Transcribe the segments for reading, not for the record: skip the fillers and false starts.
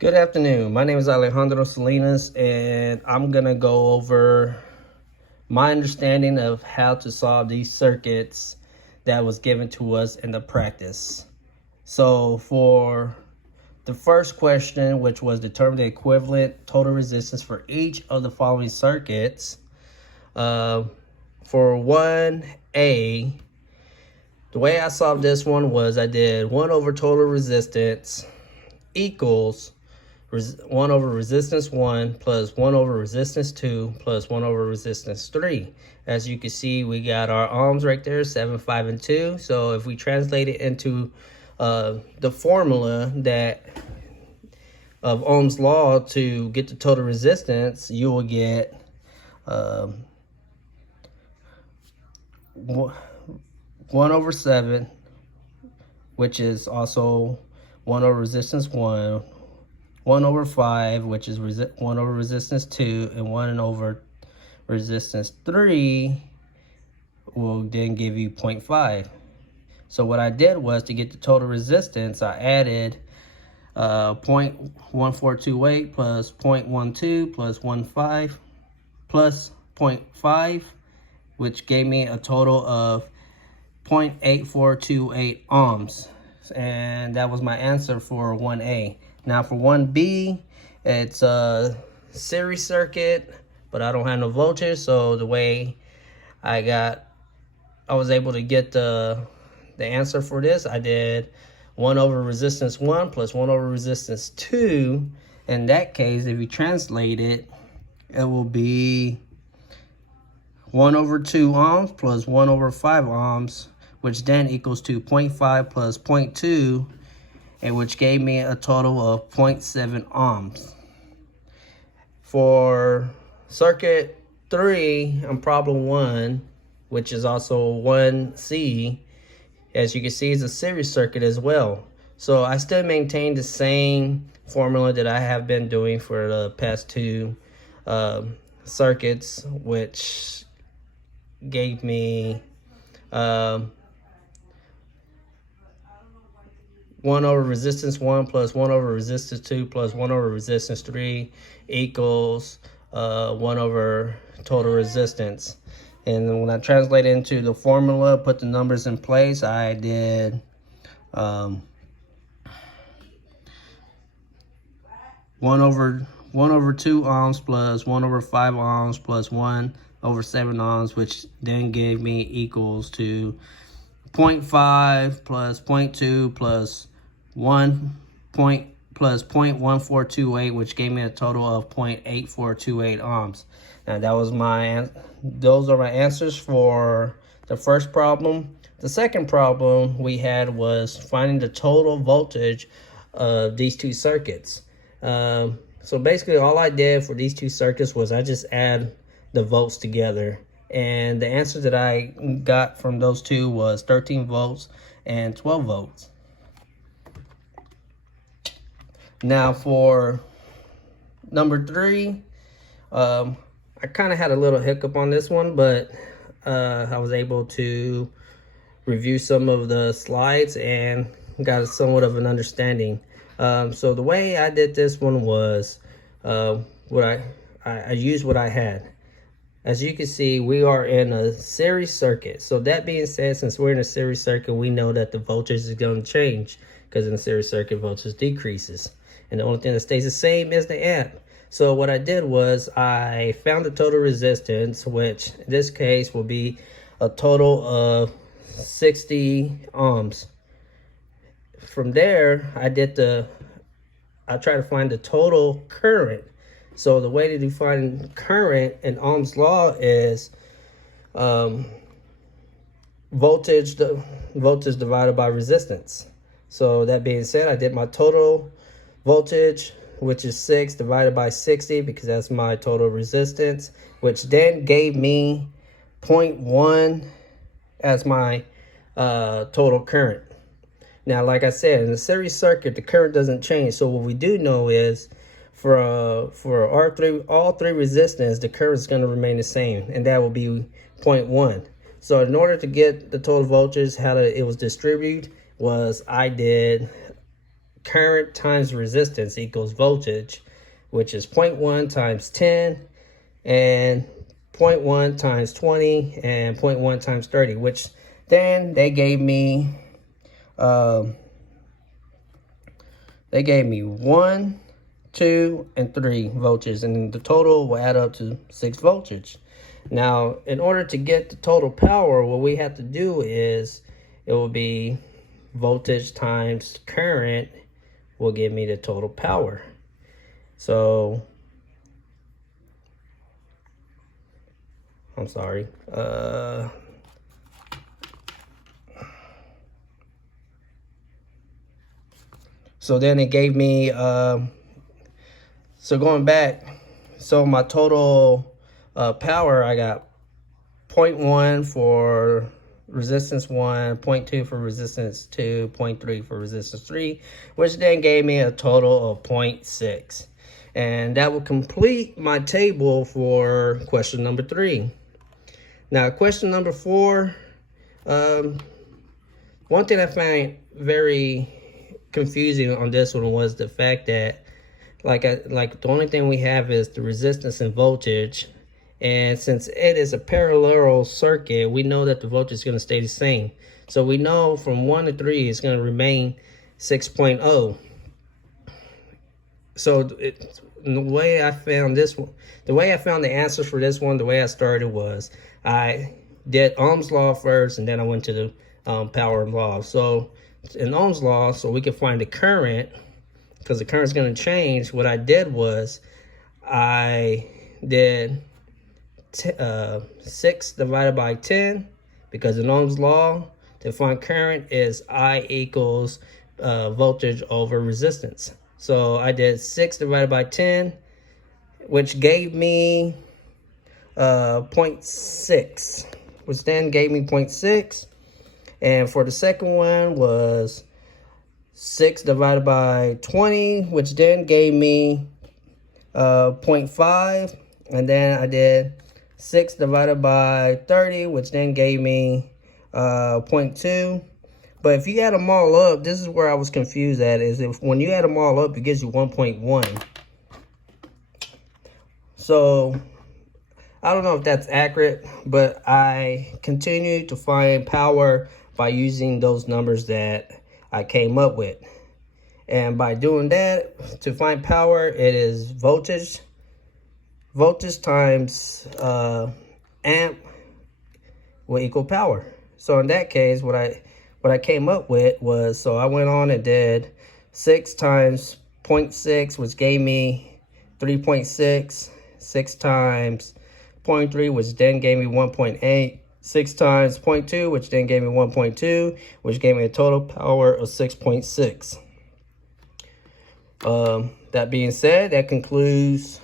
Good afternoon. My name is Alejandro Salinas, and I'm going to go over my understanding of how to solve these circuits that was given to us in the practice. So for the first question, which was determine the equivalent total resistance for each of the following circuits, for 1A, the way I solved this one was I did 1 over total resistance equals 1 over resistance 1 plus 1 over resistance 2 plus 1 over resistance 3. As you can see, we got our ohms right there, 7, 5, and 2. So if we translate it into the formula that of Ohm's law to get the total resistance, you will get 1 over 7, which is also 1 over resistance 1, 1 over 5, which is 1 over resistance 2, and 1 over resistance 3 will then give you 0.5. So what I did was, to get the total resistance, I added 0.1428 plus 0.12 plus 1.5 plus 0.5, which gave me a total of 0.8428 ohms. And that was my answer for 1A. Now for 1B, it's a series circuit, but I don't have no voltage, so the way I was able to get the answer for this, I did 1 over resistance 1 plus 1 over resistance 2. In that case, if you translate it, it will be 1 over 2 ohms plus 1 over 5 ohms, which then equals to 0.5 plus 0.2, and which gave me a total of 0.7 ohms. For circuit 3 on problem 1, which is also 1C, as you can see, it's a series circuit as well. So I still maintain the same formula that I have been doing for the past two circuits, which gave me 1 over resistance 1 plus 1 over resistance 2 plus 1 over resistance 3 equals 1 over total resistance. And when I translate into the formula, put the numbers in place, I did 1 over 2 ohms plus 1 over 5 ohms plus 1 over 7 ohms, which then gave me equals to 0.5 plus 0.2 plus 1 point plus 0.1428, which gave me a total of 0.8428 ohms. And those are my answers for the first problem. The second problem we had was finding the total voltage of these two circuits. So basically all I did for these two circuits was I just add the volts together. And the answer that I got from those two was 13 volts and 12 volts. Now for number 3, I kind of had a little hiccup on this one, but I was able to review some of the slides and got somewhat of an understanding. So the way I did this one was I used what I had. As you can see, we are in a series circuit. So that being said, since we're in a series circuit, we know that the voltage is going to change, because in a series circuit, voltage decreases. And the only thing that stays the same is the amp. So what I did was I found the total resistance, which in this case will be a total of 60 ohms. From there, I tried to find the total current. So the way to define current in Ohm's law is voltage divided by resistance. So that being said, I did my total voltage, which is 6 divided by 60, because that's my total resistance, which then gave me 0.1 as my total current. Now, like I said, in the series circuit, the current doesn't change. So what we do know is for all three resistance, the current is going to remain the same, and that will be 0.1. So in order to get the total voltage, how it was distributed was I did current times resistance equals voltage, which is 0.1 times 10 and 0.1 times 20 and 0.1 times 30, which then they gave me 1, 2, and 3 voltages, and the total will add up to 6 voltage. Now, in order to get the total power, what we have to do is it will be voltage times current will give me the total power. So, I'm sorry. So then it gave me, so going back, so my total power, I got 0.1 for resistance 1, 0.2 for resistance 2, 0.3 for resistance 3, which then gave me a total of 0.6. And that will complete my table for question number 3. Now, question number 4, one thing I find very confusing on this one was the fact that like the only thing we have is the resistance and voltage, and since it is a parallel circuit, we know that the voltage is going to stay the same. So we know from 1 to 3 it's going to remain 6.0. So the way I found this one, the way I found the answers for this one, the way I started was I did Ohm's law first, and then I went to the power law. So in Ohm's law, so we can find the current, because the current is going to change. What I did was I did 6 divided by 10, because in Ohm's law, to find current is I equals voltage over resistance. So I did 6 divided by 10, which gave me 0.6, which then gave me 0.6. And for the second one was 6 divided by 20, which then gave me 0.5. And then I did 6 divided by 30, which then gave me 0.2. But if you add them all up, this is where I was confused at, is if when you add them all up, it gives you 1.1. So I don't know if that's accurate, but I continue to find power by using those numbers that I came up with. And by doing that, to find power, it is voltage times amp will equal power. So in that case, what I came up with was, so I went on and did 6 times 0.6, which gave me 3.6, 6 times 0.3, which then gave me 1.8, 6 times 0.2, which then gave me 1.2, which gave me a total power of 6.6. That being said, that concludes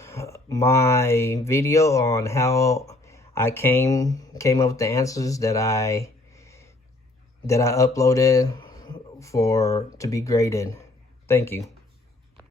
my video on how I came up with the answers that I uploaded to be graded. Thank you.